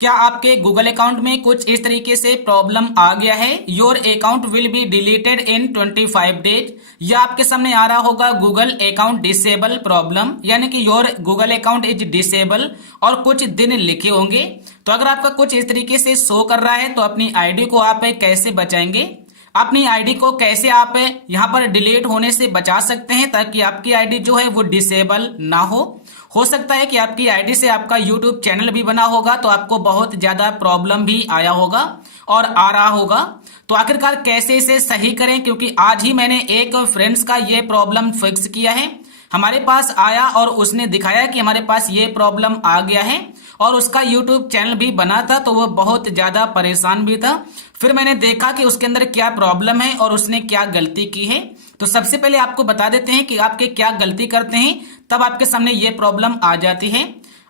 क्या आपके Google account में कुछ इस तरीके से प्रॉब्लम आ गया है? Your account will be deleted in 25 days. या आपके सामने आ रहा होगा गूगल अकाउंट डिसेबल प्रॉब्लम, यानी कि your Google account is disable और कुछ दिन लिखे होंगे। तो अगर आपका कुछ इस तरीके से शो कर रहा है तो अपनी आईडी को आप कैसे बचाएंगे, अपनी आईडी को कैसे आप यहां पर डिलीट होने से बचा सकते हैं ताकि आपकी आईडी जो है वो डिसेबल ना हो सकता है कि आपकी आईडी से आपका यूट्यूब चैनल भी बना होगा तो आपको बहुत ज्यादा प्रॉब्लम भी आया होगा और आ रहा होगा। तो आखिरकार कैसे इसे सही करें, क्योंकि आज ही मैंने एक फ्रेंड्स का ये प्रॉब्लम फिक्स किया है, हमारे पास आया और उसने दिखाया कि हमारे पास ये प्रॉब्लम आ गया है और उसका यूट्यूब चैनल भी बना था तो वो बहुत ज्यादा परेशान भी था। फिर मैंने देखा कि उसके अंदर क्या प्रॉब्लम है और उसने क्या गलती की है। तो सबसे पहले आपको बता देते हैं कि आपके क्या गलती करते हैं, तब आपके सामने ये प्रॉब्लम आ जाती है।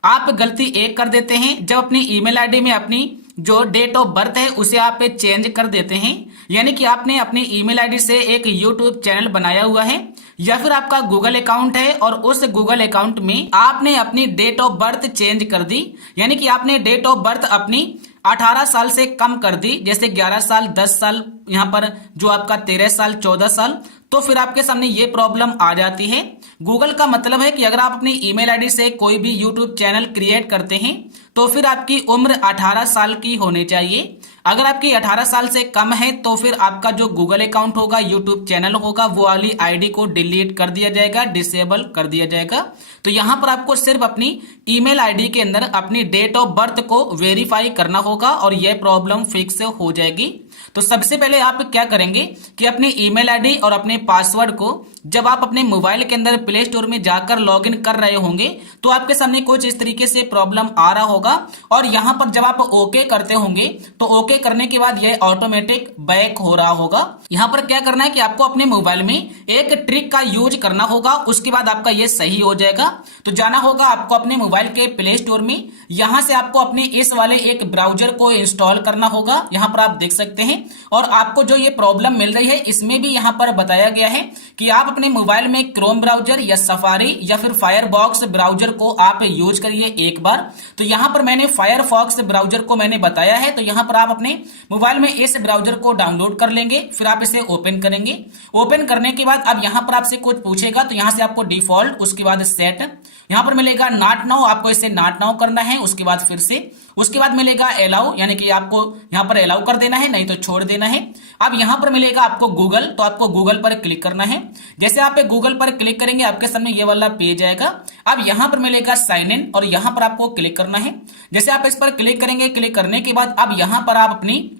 आप गलती एक कर देते हैं, जब अपनी ईमेल आईडी में अपनी जो डेट ऑफ बर्थ है उसे आप चेंज कर देते हैं, यानी कि आपने अपनी ईमेल आईडी से एक यूट्यूब चैनल बनाया हुआ है या फिर आपका गूगल अकाउंट है और उस गूगल अकाउंट में आपने अपनी डेट ऑफ बर्थ चेंज कर दी, यानी कि आपने डेट ऑफ बर्थ अपनी 18 साल से कम कर दी, जैसे 11 साल, 10 साल, यहाँ पर जो आपका 13 साल, 14 साल। तो फिर आपके सामने ये प्रॉब्लम आ जाती है। गूगल का मतलब है कि अगर आप अपनी ईमेल आईडी से कोई भी यूट्यूब चैनल क्रिएट करते हैं तो फिर आपकी उम्र 18 साल की होनी चाहिए। अगर आपकी 18 साल से कम है तो फिर आपका जो गूगल अकाउंट होगा, यूट्यूब चैनल होगा, वो वाली आईडी को डिलीट कर दिया जाएगा, डिसेबल कर दिया जाएगा। तो यहां पर आपको सिर्फ अपनी ईमेल आईडी के अंदर अपनी डेट ऑफ बर्थ को वेरीफाई करना होगा और यह प्रॉब्लम फिक्स हो जाएगी। तो सबसे पहले आप क्या करेंगे कि अपनी ईमेल आईडी और अपने पासवर्ड को जब आप अपने मोबाइल के अंदर प्ले स्टोर में जाकर लॉगिन कर रहे होंगे तो आपके सामने कुछ इस तरीके से प्रॉब्लम आ रहा होगा और यहां पर जब आप ओके करते होंगे तो ओके करने के बाद यह ऑटोमेटिक बैक हो रहा होगा। यहां पर क्या करना है कि आपको अपने मोबाइल में एक ट्रिक का यूज करना होगा, उसके बाद आपका यह सही हो जाएगा। तो जाना होगा आपको अपने मोबाइल के प्ले स्टोर में, यहां से आपको अपने इस वाले एक ब्राउजर को इंस्टॉल करना होगा, यहां पर आप देख सकते हैं। और आपको जो ये प्रॉब्लम मिल रही है इसमें भी यहां पर बताया गया है कि आप अपने मोबाइल में क्रोम ब्राउजर या सफारी या फिर फायरफॉक्स ब्राउजर को आप यूज करिए एक बार। तो यहां पर मैंने फायरफॉक्स ब्राउजर को मैंने बताया है, तो यहां पर आप अपने मोबाइल में इस ब्राउजर को डाउनलोड कर लेंगे, फिर आप इसे ओपन करेंगे। ओपन करने के बाद अब यहां पर आपसे कुछ पूछेगा तो यहां से आपको डिफॉल्ट, उसके बाद सेट, यहां पर मिलेगा नॉट नाउ, आपको इसे नॉट नाउ करना है। उसके बाद फिर से उसके बाद मिलेगा अलाउ, यानी कि आपको यहां पर अलाउ कर देना है, नहीं तो छोड़ देना है। अब यहां पर मिलेगा आपको गूगल, तो आपको गूगल पर क्लिक करना है। जैसे आप गूगल पर क्लिक करेंगे आपके सामने ये वाला पेज आएगा। अब यहां पर मिलेगा साइन इन और यहां पर आपको क्लिक करना है। जैसे आप इस पर क्लिक करेंगे, क्लिक करने के बाद अब यहां पर आप अपनी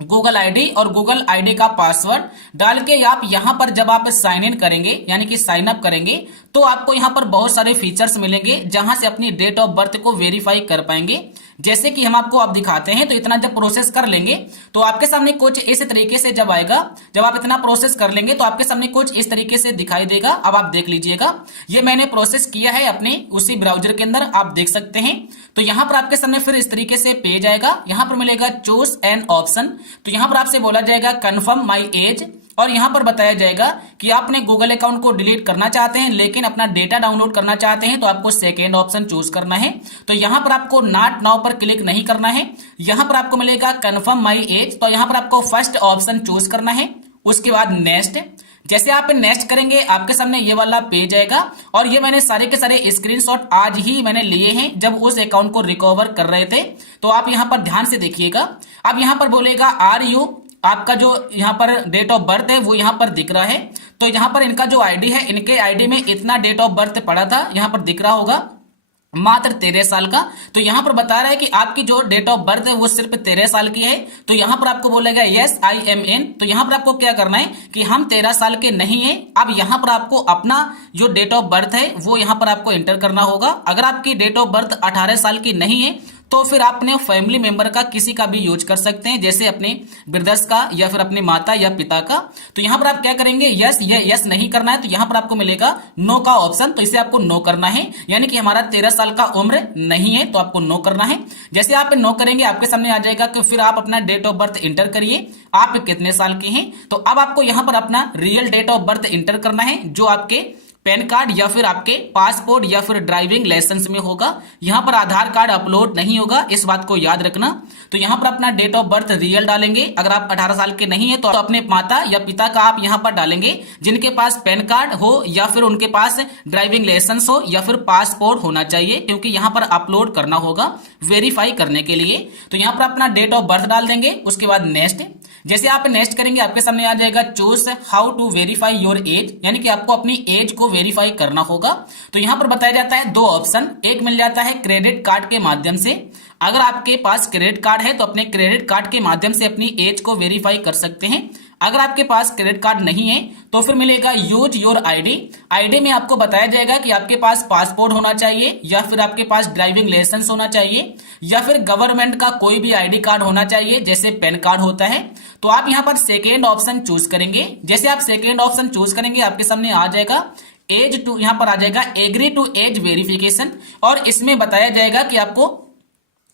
गूगल आईडी और गूगल आईडी का पासवर्ड डाल के आप यहां पर जब आप साइन इन करेंगे यानी कि साइन अप करेंगे तो आपको यहां पर बहुत सारे फीचर्स मिलेंगे जहां से अपनी डेट ऑफ बर्थ को वेरीफाई कर पाएंगे। जैसे कि हम आपको अब दिखाते हैं। तो इतना जब प्रोसेस कर लेंगे तो आपके सामने कुछ इस तरीके से जब आएगा, जब आप इतना प्रोसेस कर लेंगे तो आपके सामने कुछ इस तरीके से दिखाई देगा। अब आप देख लीजिएगा, ये मैंने प्रोसेस किया है अपने उसी ब्राउजर के अंदर, आप देख सकते हैं। तो यहां पर आपके सामने फिर इस तरीके से पेज आएगा, यहां पर मिलेगा चूज एन ऑप्शन। तो यहां पर आपसे बोला जाएगा कन्फर्म माई एज और यहां पर बताया जाएगा कि आपने गूगल अकाउंट को डिलीट करना चाहते हैं लेकिन अपना डेटा डाउनलोड करना चाहते हैं, तो आपको सेकेंड ऑप्शन चूज करना है। तो यहां पर आपको नॉट नाउ पर क्लिक नहीं करना है, यहां पर आपको मिलेगा कन्फर्म माई एज, तो यहां पर आपको फर्स्ट ऑप्शन चूज करना है। उसके बाद नेक्स्ट, जैसे आप नेक्स्ट करेंगे आपके सामने ये वाला पेज आएगा और ये मैंने सारे के सारे स्क्रीनशॉट आज ही मैंने लिए हैं जब उस अकाउंट को रिकवर कर रहे थे। तो आप यहां पर ध्यान से देखिएगा। अब यहां पर बोलेगा आर यू, आपका जो यहाँ पर डेट ऑफ बर्थ है वो यहाँ पर दिख रहा है। तो यहाँ पर इनका जो आईडी है, इनके आईडी में इतना डेट ऑफ बर्थ पड़ा था, यहाँ पर दिख रहा होगा मात्र 13 साल का। तो यहां पर बता रहा है कि आपकी जो डेट ऑफ बर्थ है वो सिर्फ 13 साल की है। तो यहां पर आपको बोलेगा यस आई एम इन। तो यहां पर आपको क्या करना है कि हम 13 साल के नहीं है। अब यहां पर आपको अपना जो डेट ऑफ बर्थ है वो यहां पर आपको एंटर करना होगा। अगर आपकी डेट ऑफ बर्थ 18 साल की नहीं है तो फिर आप अपने फैमिली मेंबर का किसी का भी यूज कर सकते हैं, जैसे अपने ब्रदर्स का या फिर अपने माता या पिता का। तो यहां पर आप क्या करेंगे, यस, ये यस नहीं करना है तो यहां पर आपको मिलेगा नो का ऑप्शन, तो इसे आपको नो करना है, यानी कि हमारा 13 साल का उम्र नहीं है तो आपको नो करना है। जैसे आप नो करेंगे आपके सामने आ जाएगा कि फिर आप अपना डेट ऑफ बर्थ इंटर करिए, आप कितने साल के हैं। तो अब आपको यहां पर अपना real date of birth enter करना है जो आपके पैन कार्ड या फिर आपके पासपोर्ट या फिर ड्राइविंग लाइसेंस में होगा। यहां पर आधार कार्ड अपलोड नहीं होगा, इस बात को याद रखना। तो यहां पर अपना डेट ऑफ बर्थ रियल डालेंगे। अगर आप 18 साल के नहीं है तो अपने माता या पिता का आप यहां पर डालेंगे, जिनके पास पैन कार्ड हो या फिर उनके पास ड्राइविंग लाइसेंस हो या फिर पासपोर्ट होना चाहिए, क्योंकि यहां पर अपलोड करना होगा वेरीफाई करने के लिए। तो यहां पर अपना डेट ऑफ बर्थ डाल देंगे। उसके बाद नेक्स्ट, जैसे आप नेक्स्ट करेंगे आपके सामने आ जाएगा choose how to verify your age, यानी कि आपको अपनी एज को वेरीफाई करना होगा। तो यहां पर बताया जाता है दो ऑप्शन, एक मिल जाता है क्रेडिट कार्ड के माध्यम से। अगर आपके पास क्रेडिट कार्ड है तो अपने क्रेडिट कार्ड के माध्यम से अपनी एज को वेरीफाई कर सकते हैं। अगर आपके पास क्रेडिट कार्ड नहीं है तो फिर मिलेगा यूज योर आईडी। आईडी में आपको बताया जाएगा कि आपके पास पासपोर्ट होना चाहिए या फिर आपके पास ड्राइविंग लाइसेंस होना चाहिए या फिर गवर्नमेंट का कोई भी आईडी कार्ड होना चाहिए, जैसे पैन कार्ड होता है। तो आप यहां पर सेकेंड ऑप्शन चूज करेंगे। जैसे आप सेकेंड ऑप्शन चूज करेंगे आपके सामने आ जाएगा एज टू, यहां पर आ जाएगा एग्री टू एज वेरिफिकेशन, और इसमें बताया जाएगा कि आपको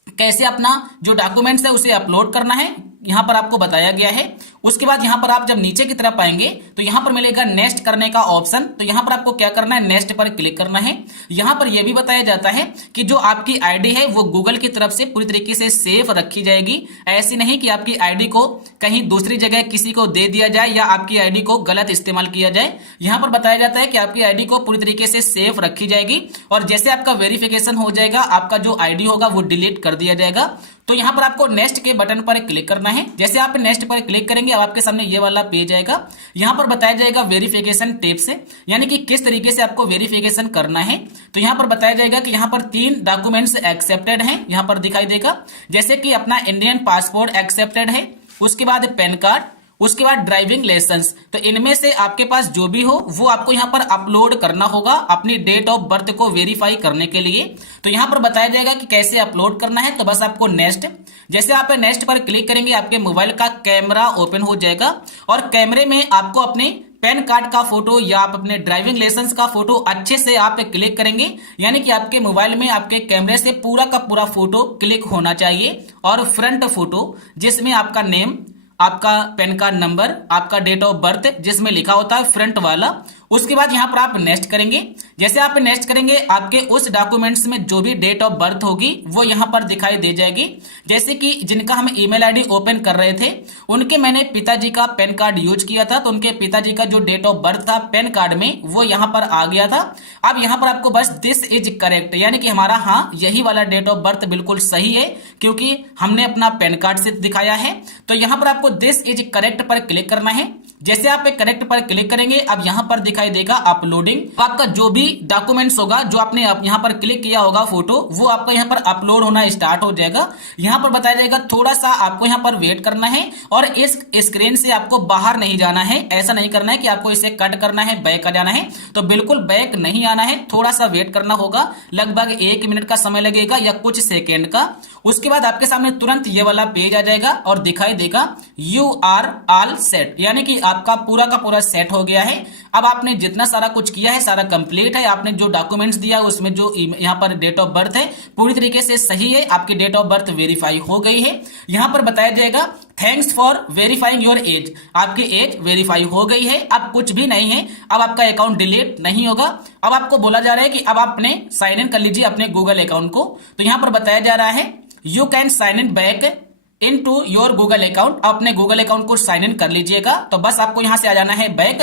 कैसे अपना जो डॉक्यूमेंट्स है उसे अपलोड करना है, यहां पर आपको बताया गया है। उसके बाद यहां पर आप जब नीचे की तरफ आएंगे तो यहां पर मिलेगा नेक्स्ट करने का ऑप्शन। तो यहां पर आपको क्या करना है, नेक्स्ट पर क्लिक करना है। यहां पर यह भी बताया जाता है कि जो आपकी आईडी है वो गूगल की तरफ से पूरी तरीके से सेफ रखी जाएगी। ऐसी नहीं कि आपकी आईडी को कहीं दूसरी जगह किसी को दे दिया जाए या आपकी आईडी को गलत इस्तेमाल किया जाए। यहां पर बताया जाता है कि आपकी आईडी को पूरी तरीके से सेफ रखी जाएगी, और जैसे आपका वेरिफिकेशन हो जाएगा आपका जो आईडी होगा वो डिलीट कर दिया जाएगा। तो यहां पर आपको नेक्स्ट के बटन पर क्लिक करना है। जैसे आप नेक्स्ट पर क्लिक करेंगे अब आपके सामने ये वाला पेज आएगा। यहां पर बताया जाएगा वेरिफिकेशन टिप्स, यानी कि किस तरीके से आपको वेरिफिकेशन करना है। तो यहां पर बताया जाएगा कि यहां पर 3 डॉक्यूमेंट्स एक्सेप्टेड हैं, यहां पर दिखाई देगा, जैसे कि अपना इंडियन पासपोर्ट एक्सेप्टेड है, उसके बाद पैन कार्ड, उसके बाद ड्राइविंग लाइसेंस। तो इनमें से आपके पास जो भी हो वो आपको यहां पर अपलोड करना होगा अपनी डेट ऑफ बर्थ को वेरीफाई करने के लिए। तो यहां पर बताया जाएगा कि कैसे अपलोड करना है। तो बस आपको नेक्स्ट, जैसे आप नेक्स्ट पर क्लिक करेंगे आपके मोबाइल का कैमरा ओपन हो जाएगा, और कैमरे में आपको अपने पैन कार्ड का फोटो या आप अपने ड्राइविंग लाइसेंस का फोटो अच्छे से आप क्लिक करेंगे, यानी कि आपके मोबाइल में आपके कैमरे से पूरा का पूरा फोटो क्लिक होना चाहिए, और फ्रंट फोटो जिसमें आपका नेम, आपका पैन कार्ड नंबर, आपका डेट ऑफ बर्थ जिसमें लिखा होता है फ्रंट वाला। उसके बाद यहां पर आप नेक्स्ट करेंगे। जैसे आप नेक्स्ट करेंगे आपके उस डॉक्यूमेंट्स में जो भी डेट ऑफ बर्थ होगी वो यहां पर दिखाई दे जाएगी। जैसे कि जिनका हम ईमेल आईडी ओपन कर रहे थे उनके मैंने पिताजी का पैन कार्ड यूज किया था, तो उनके पिताजी का जो डेट ऑफ बर्थ था पैन कार्ड में वो यहां पर आ गया था। अब यहां पर आपको बस दिस इज करेक्ट, यानी कि हमारा हाँ यही वाला डेट ऑफ बर्थ बिल्कुल सही है, क्योंकि हमने अपना पैन कार्ड से दिखाया है। तो यहां पर आपको दिस इज करेक्ट पर क्लिक करना है। जैसे आप करेक्ट पर क्लिक करेंगे अब यहां पर दिखाई देगा अपलोडिंग। तो आपका जो भी डॉक्यूमेंट्स होगा जो आपने यहां पर क्लिक किया होगा फोटो, वो आपका यहां पर अपलोड होना स्टार्ट हो जाएगा। यहां पर बताया जाएगा थोड़ा सा आपको यहां पर वेट करना है, और इस स्क्रीन से आपको बाहर नहीं जाना है। ऐसा नहीं करना है कि आपको इसे कट करना है, बैक आ जाना है, तो बिल्कुल बैक नहीं आना है, थोड़ा सा वेट करना होगा। लगभग 1 मिनट का समय लगेगा या कुछ सेकेंड का। उसके बाद आपके सामने तुरंत ये वाला पेज आ जाएगा और दिखाई देगा यू आर ऑल सेट, यानी कि आपका पूरा का पूरा सेट हो गया है। अब आपने जितना सारा कुछ किया है सारा कंप्लीट है। आपने जो डॉक्यूमेंट्स दिया उसमें जो यहाँ पर डेट ऑफ बर्थ है पूरी तरीके से सही है, आपकी डेट ऑफ बर्थ वेरीफाई हो गई है। यहां पर बताया जाएगा thanks for verifying your age, आपकी एज वेरीफाई हो गई है। अब कुछ भी नहीं है, अब आपका अकाउंट डिलीट नहीं होगा। अब आपको बोला जा रहा है कि अब आप अपने साइन इन कर लीजिए अपने गूगल अकाउंट को। तो यहां पर बताया जा रहा है you can sign in back in to your Google account. अपने गूगल अकाउंट को साइन इन कर लीजिएगा। तो बस आपको यहां से आ जाना है बैक,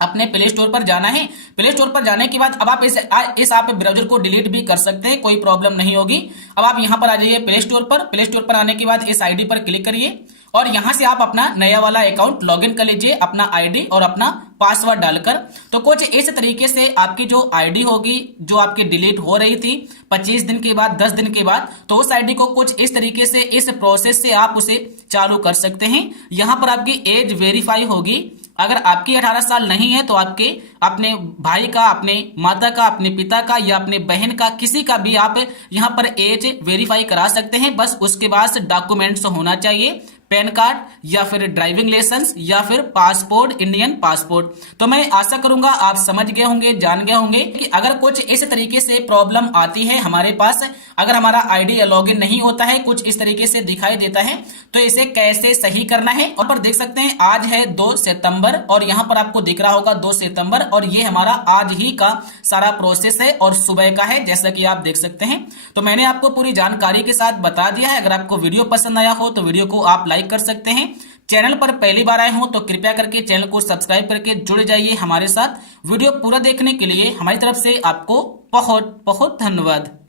अपने प्ले स्टोर पर जाना है। प्ले स्टोर पर जाने के बाद अब आप इस आप ब्राउजर को डिलीट भी कर सकते हैं, कोई प्रॉब्लम नहीं होगी। अब आप यहां पर आ जाइए प्ले स्टोर पर। प्ले स्टोर पर आने के बाद इस आईडी पर क्लिक करिए और यहां से आप अपना नया वाला अकाउंट लॉगिन कर लीजिए, अपना आईडी और अपना पासवर्ड डालकर। तो कुछ इस तरीके से आपकी जो आईडी होगी जो आपकी डिलीट हो रही थी 25 दिन के बाद, 10 दिन के बाद, तो उस आईडी को कुछ इस तरीके से इस प्रोसेस से आप उसे चालू कर सकते हैं। यहां पर आपकी एज वेरीफाई होगी। अगर आपकी 18 साल नहीं है तो आपके अपने भाई का, अपने माता का, अपने पिता का या अपने बहन का, किसी का भी आप यहां पर एज वेरीफाई करा सकते हैं। बस उसके बाद डॉक्यूमेंट्स होना चाहिए, पैन कार्ड या फिर ड्राइविंग लाइसेंस या फिर पासपोर्ट, इंडियन पासपोर्ट। तो मैं आशा करूंगा आप समझ गए होंगे, जान गए होंगे कि अगर कुछ इस तरीके से प्रॉब्लम आती है हमारे पास, अगर हमारा आईडी लॉगिन नहीं होता है, कुछ इस तरीके से दिखाई देता है, तो इसे कैसे सही करना है। और पर देख सकते हैं आज है 2 सितंबर और यहाँ पर आपको दिख रहा होगा 2 सितंबर और ये हमारा आज ही का सारा प्रोसेस है और सुबह का है, जैसा कि आप देख सकते हैं। तो मैंने आपको पूरी जानकारी के साथ बता दिया है। अगर आपको वीडियो पसंद आया हो तो वीडियो को आप लाइक कर सकते हैं। चैनल पर पहली बार आए हो तो कृपया करके चैनल को सब्सक्राइब करके जुड़ जाइए हमारे साथ। वीडियो पूरा देखने के लिए हमारी तरफ से आपको बहुत बहुत धन्यवाद।